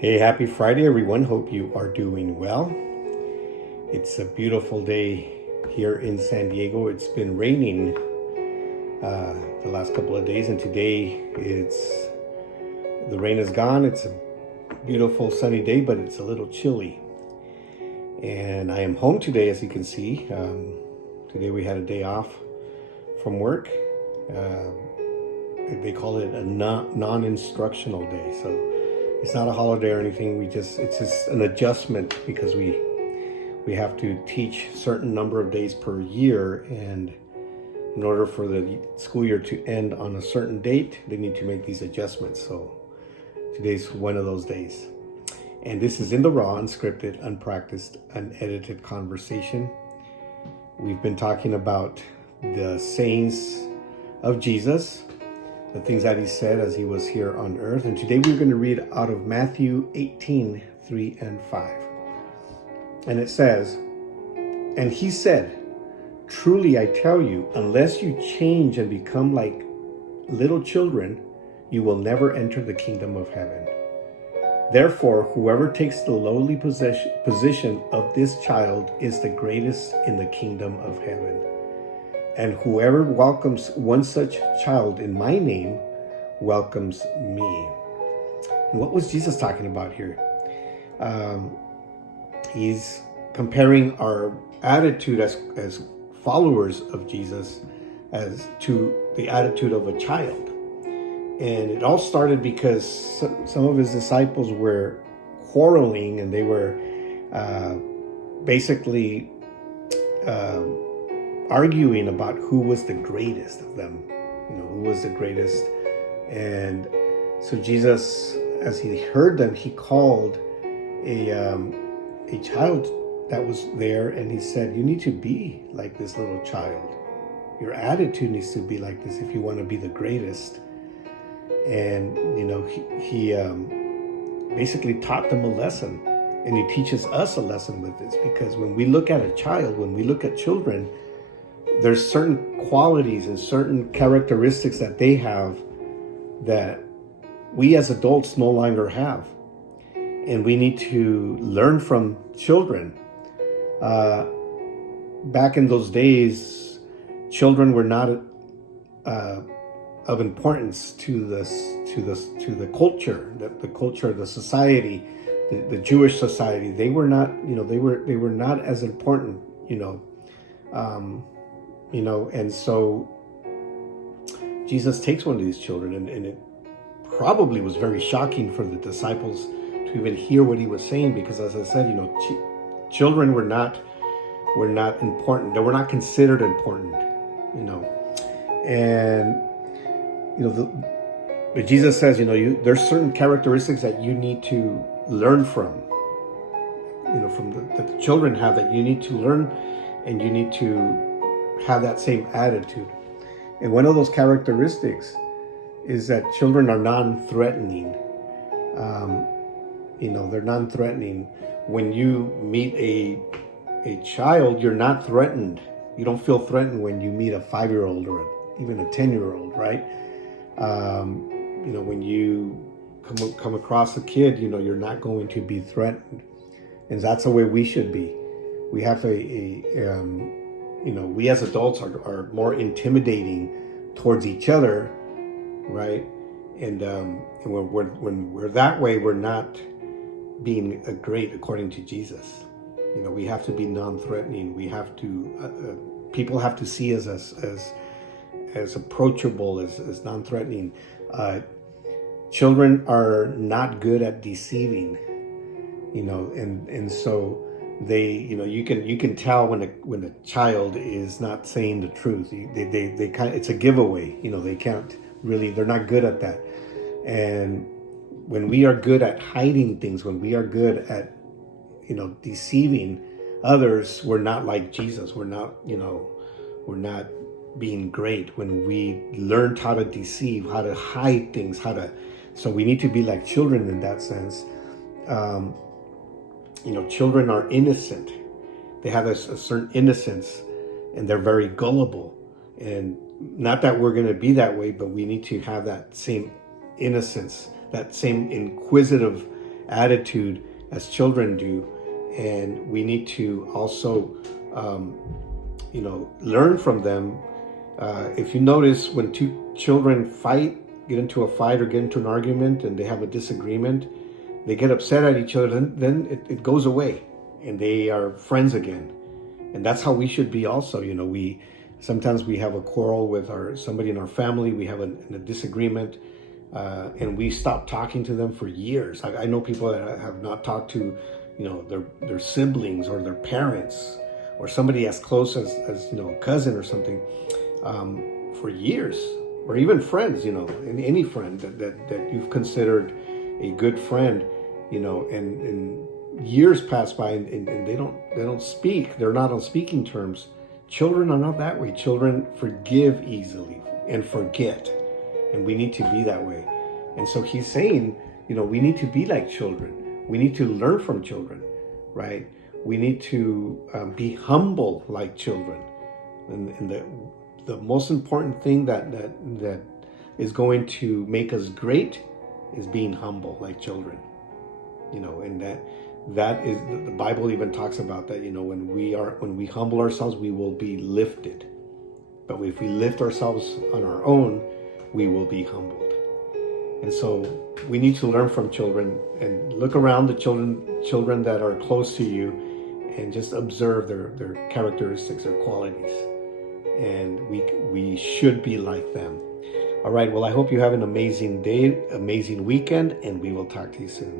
Hey, happy Friday, everyone. Hope you are doing well. It's a beautiful day here in San Diego. It's been raining the last couple of days, and today the rain is gone. It's a beautiful sunny day, but it's a little chilly. And I am home today, as you can see. Today we had a day off from work. They call it a non-instructional day. So it's not a holiday or anything. It's just an adjustment because we have to teach a certain number of days per year, and in order for the school year to end on a certain date, they need to make these adjustments. So today's one of those days. And this is in the raw, unscripted, unpracticed, unedited conversation. We've been talking about the sayings of Jesus, the things that he said as he was here on earth. And today we're going to read out of Matthew 18, 3 and 5. And it says, "And he said, 'Truly I tell you, unless you change and become like little children, you will never enter the kingdom of heaven. Therefore, whoever takes the lowly position of this child is the greatest in the kingdom of heaven. And whoever welcomes one such child in my name welcomes me.'" And what was Jesus talking about here? He's comparing our attitude as followers of Jesus as to the attitude of a child. And it all started because some of his disciples were quarreling, and they were basically arguing about who was the greatest of them, who was the greatest. And so Jesus, as he heard them, he called a child that was there, and he said, "You need to be like this little child. Your attitude needs to be like this if you want to be the greatest." And he basically taught them a lesson, and he teaches us a lesson with this, because when we look at a child, when we look at children, there's certain qualities and certain characteristics that they have that we as adults no longer have. And we need to learn from children. Back in those days, children were not of importance to the culture, the culture, the society, the Jewish society. They were not, they were not as important, and so Jesus takes one of these children, and it probably was very shocking for the disciples to even hear what he was saying, because, as I said, children were not important. They were not considered important, and but Jesus says, there's certain characteristics that you need to learn from that the children have, that you need to learn, and you need to have that same attitude. And one of those characteristics is that children are non-threatening. They're non-threatening. When you meet a child, you're not threatened. You don't feel threatened when you meet a 5-year-old or even a 10-year-old, right? When you come across a kid, you're not going to be threatened. And that's the way we should be. We have we as adults are more intimidating towards each other, right? And when we're that way, we're not being great according to Jesus. We have to be non-threatening. We have to, people have to see us as approachable, as non-threatening. Children are not good at deceiving, and so they, you can tell when a child is not saying the truth. They kind of, it's a giveaway. They can't really, they're not good at that. And when we are good at hiding things, when we are good at deceiving others, we're not like Jesus. We're not being great when we learned how to deceive, how to hide things, so we need to be like children in that sense. Children are innocent. They have a certain innocence, and they're very gullible. And not that we're going to be that way, but we need to have that same innocence, that same inquisitive attitude as children do. And we need to also, learn from them. If you notice, when two children get into a fight or get into an argument and they have a disagreement, they get upset at each other, then it goes away and they are friends again. And that's how we should be also. Sometimes we have a quarrel with somebody in our family, we have a disagreement, and we stop talking to them for years. I know people that have not talked to, their siblings or their parents or somebody as close as a cousin or something, for years, or even friends, any friend that you've considered a good friend, and years pass by and they don't speak. They're not on speaking terms. Children are not that way. Children forgive easily and forget, and we need to be that way. And so he's saying, we need to be like children. We need to learn from children, right? We need to be humble like children. And the most important thing that is going to make us great is being humble like children. And that is, the Bible even talks about that. When we humble ourselves, we will be lifted. But if we lift ourselves on our own, we will be humbled. And so we need to learn from children and look around the children that are close to you and just observe their characteristics, their qualities. And we should be like them. All right, well, I hope you have an amazing day, amazing weekend, and we will talk to you soon.